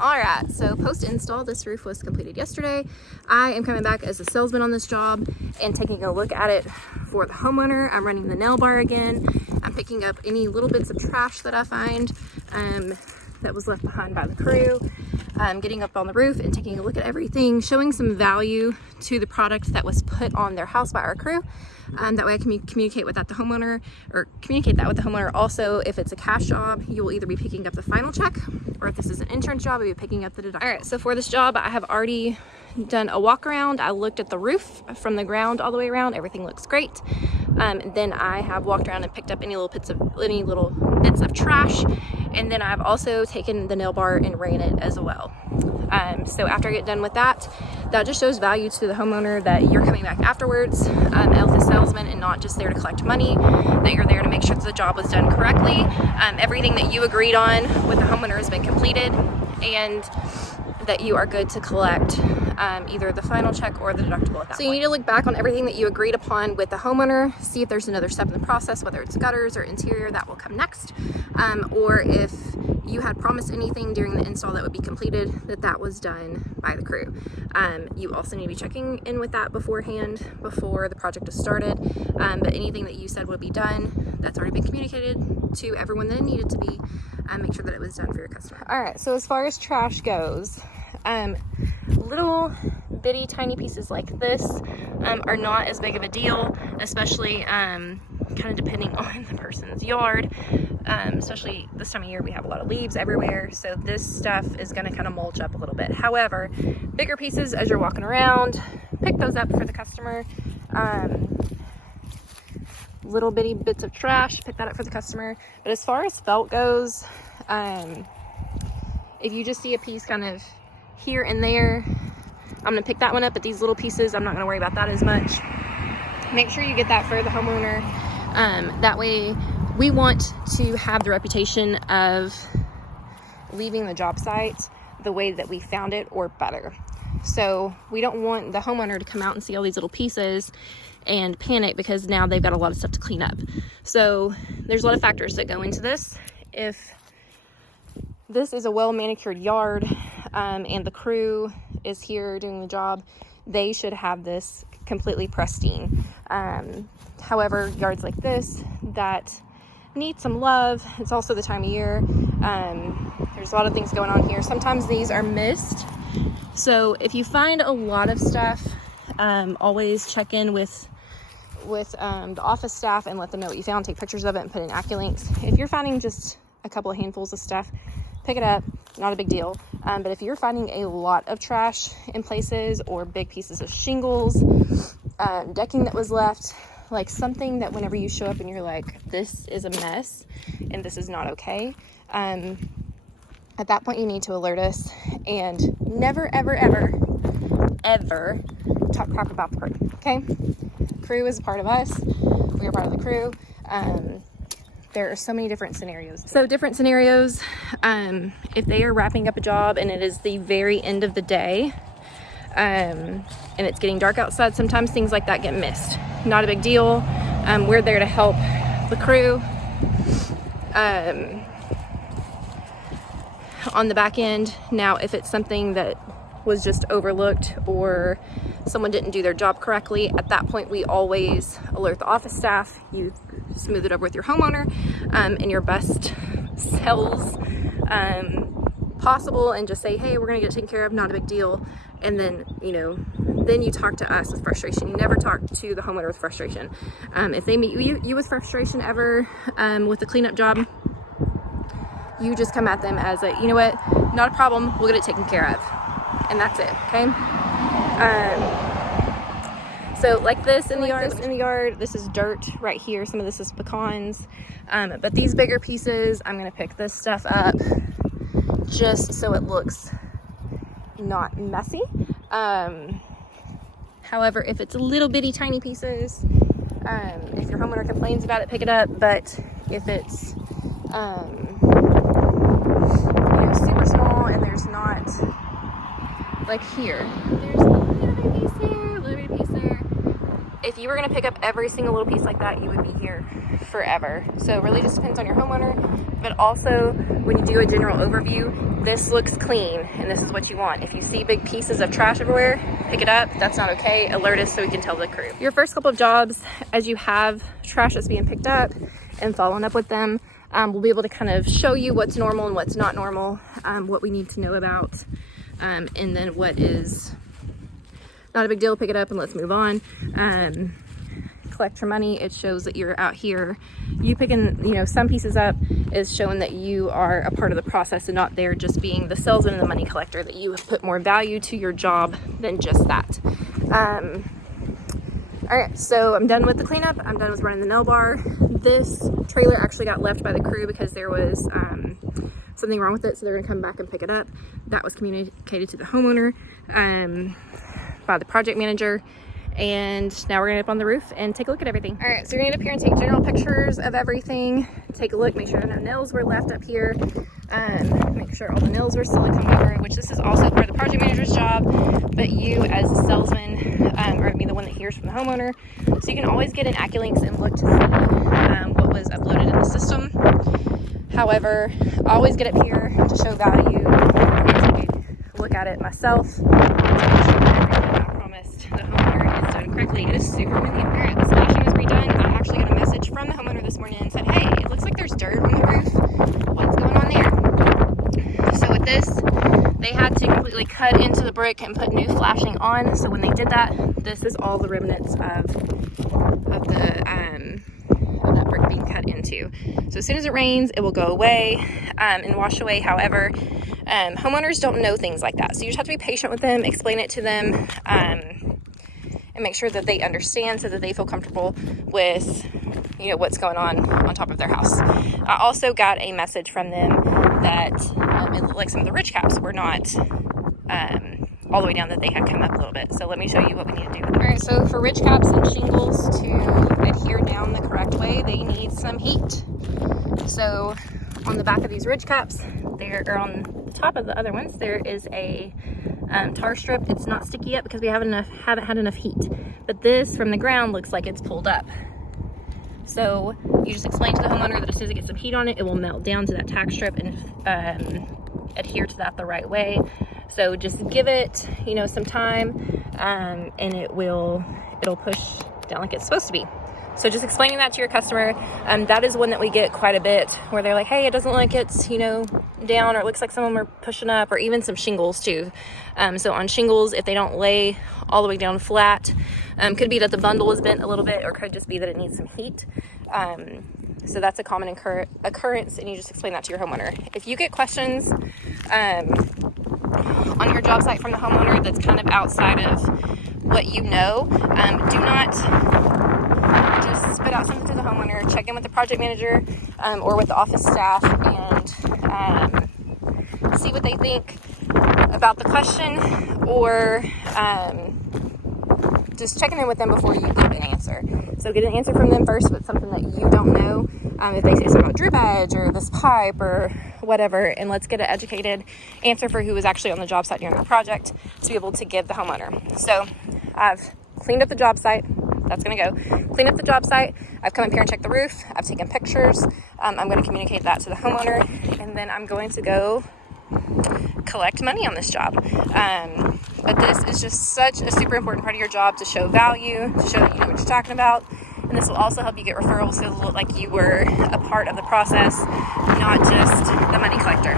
All right, so post-install, this roof was completed yesterday. I am coming back as a salesman on this job and taking a look at it for the homeowner. I'm running the nail bar again. I'm picking up any little bits of trash that I find that was left behind by the crew. Getting up on the roof and taking a look at everything, showing some value to the product that was put on their house by our crew. That way I can communicate with that with the homeowner. Also, if it's a cash job, you will either be picking up the final check, or if this is an insurance job, you'll be picking up the deductible. All right, so for this job, I have already done a walk around. I looked at the roof from the ground all the way around. Everything looks great. Then I have walked around and picked up any little bits of trash. And then I've also taken the nail bar and ran it as well. So after I get done with that, that just shows value to the homeowner that you're coming back afterwards as a salesman and not just there to collect money, that you're there to make sure that the job was done correctly. Everything that you agreed on with the homeowner has been completed, and that you are good to collect either the final check or the deductible at that point. So you need to look back on everything that you agreed upon with the homeowner, see if there's another step in the process, whether it's gutters or interior, that will come next. Or if you had promised anything during the install that would be completed, that was done by the crew. You also need to be checking in with that beforehand, before the project is started. But anything that you said would be done, that's already been communicated to everyone that it needed to be. Make sure that it was done for your customer. All right, so as far as trash goes, little bitty tiny pieces like this are not as big of a deal, especially kind of depending on the person's yard. Especially this time of year, we have a lot of leaves everywhere, so this stuff is going to kind of mulch up a little bit. However, bigger pieces as you're walking around, pick those up for the customer. Little bitty bits of trash, pick that up for the customer. But as far as felt goes, if you just see a piece kind of here and there, I'm gonna pick that one up. But these little pieces, I'm not gonna worry about that as much. Make sure you get that for the homeowner. That way, we want to have the reputation of leaving the job site the way that we found it or better. So we don't want the homeowner to come out and see all these little pieces and panic because now they've got a lot of stuff to clean up. So there's a lot of factors that go into this. If this is a well manicured yard and the crew is here doing the job, they should have this completely pristine. However, yards like this that need some love, it's also the time of year. There's a lot of things going on here. Sometimes these are missed. So if you find a lot of stuff, always check in with the office staff and let them know what you found. Take pictures of it and put in AccuLinks. If you're finding just a couple of handfuls of stuff, pick it up, not a big deal. But if you're finding a lot of trash in places, or big pieces of shingles, decking that was left, like something that whenever you show up and you're like, this is a mess and this is not okay, at that point you need to alert us, and never ever ever ever talk crap about the crew. Okay, crew is a part of us, we are part of the crew. There are so many different scenarios. If they are wrapping up a job and it is the very end of the day, and it's getting dark outside, sometimes things like that get missed. Not a big deal. We're there to help the crew on the back end. Now, if it's something that was just overlooked or someone didn't do their job correctly, at that point we always alert the office staff. You smooth it over with your homeowner in your best sales possible, and just say, hey, we're gonna get it taken care of, not a big deal. And then then you talk to us with frustration. You never talk to the homeowner with frustration. If they meet you with frustration ever with the cleanup job, you just come at them as a, you know what, not a problem, we'll get it taken care of, and that's it. Okay. So like this in the yard, this is dirt right here. Some of this is pecans. But these bigger pieces, I'm gonna pick this stuff up just so it looks not messy. However, if it's little bitty tiny pieces, if your homeowner complains about it, pick it up. But if it's super small and there's not, like here, there's a little bitty piece there, if you were going to pick up every single little piece like that, you would be here forever. So it really just depends on your homeowner. But also, when you do a general overview, this looks clean and this is what you want. If you see big pieces of trash everywhere, pick it up. That's not okay. Alert us so we can tell the crew. Your first couple of jobs, as you have trash that's being picked up and following up with them, we'll be able to kind of show you what's normal and what's not normal, what we need to know about, and then what is not a big deal, pick it up and let's move on. Collect your money, it shows that you're out here. You picking, you know, some pieces up is showing that you are a part of the process and not there just being the salesman and the money collector, that you have put more value to your job than just that. All right, so I'm done with the cleanup. I'm done with running the nail bar. This trailer actually got left by the crew because there was something wrong with it, so they're gonna come back and pick it up. That was communicated to the homeowner by the project manager. And now we're gonna get up on the roof and take a look at everything. All right, so we're gonna get up here and take general pictures of everything. Take a look, make sure no nails were left up here. Make sure all the nails were still in cover, which this is also part of the project manager's job, but you as a salesman are gonna be the one that hears from the homeowner. So you can always get in AccuLynx and look to see what was uploaded in the system. However, I always get up here to show value and take a look at it myself to make sure that everything I promised the homeowner is done correctly. It is super windy. All right, the splashing was redone. I actually got a message from the homeowner this morning and said, hey, it looks like there's dirt on the roof. What's going on there? So with this, they had to completely cut into the brick and put new flashing on. So when they did that, this is all the remnants of that brick being cut into. So as soon as it rains, it will go away and wash away. However, homeowners don't know things like that. So you just have to be patient with them, explain it to them, and make sure that they understand so that they feel comfortable with, you know, what's going on top of their house. I also got a message from them that it looked like some of the ridge caps were not all the way down, that they had come up a little bit. So let me show you what we need to do. All right, so for ridge caps and shingles to adhere down the correct way, they need some heat. So on the back of these ridge caps, or on the top of the other ones, there is a tar strip. It's not sticky yet because we haven't had enough heat. But this from the ground looks like it's pulled up. So you just explain to the homeowner that as soon as it gets some heat on it, it will melt down to that tack strip and adhere to that the right way. So just give it, you know, some time, and it'll push down like it's supposed to be. So just explaining that to your customer, that is one that we get quite a bit, where they're like, hey, it doesn't look like it's, you know, down, or it looks like some of them are pushing up, or even some shingles too. So on shingles, if they don't lay all the way down flat, could be that the bundle is bent a little bit, or could just be that it needs some heat. So that's a common occurrence, and you just explain that to your homeowner. If you get questions on your job site from the homeowner that's kind of outside of what you know, do not just spit out something to the homeowner. Check in with the project manager or with the office staff and see what they think about the question, or just checking in with them before you give an answer. So get an answer from them first with something that you don't know. If they say something about drip edge or this pipe or whatever, and let's get an educated answer for who was actually on the job site during the project to be able to give the homeowner. So I've cleaned up the job site. That's gonna go. Clean up the job site. I've come up here and checked the roof. I've taken pictures. I'm gonna communicate that to the homeowner, and then I'm going to go collect money on this job. But this is just such a super important part of your job, to show value, to show that you know what you're talking about. And this will also help you get referrals, so it'll look like you were a part of the process, not just the money collector.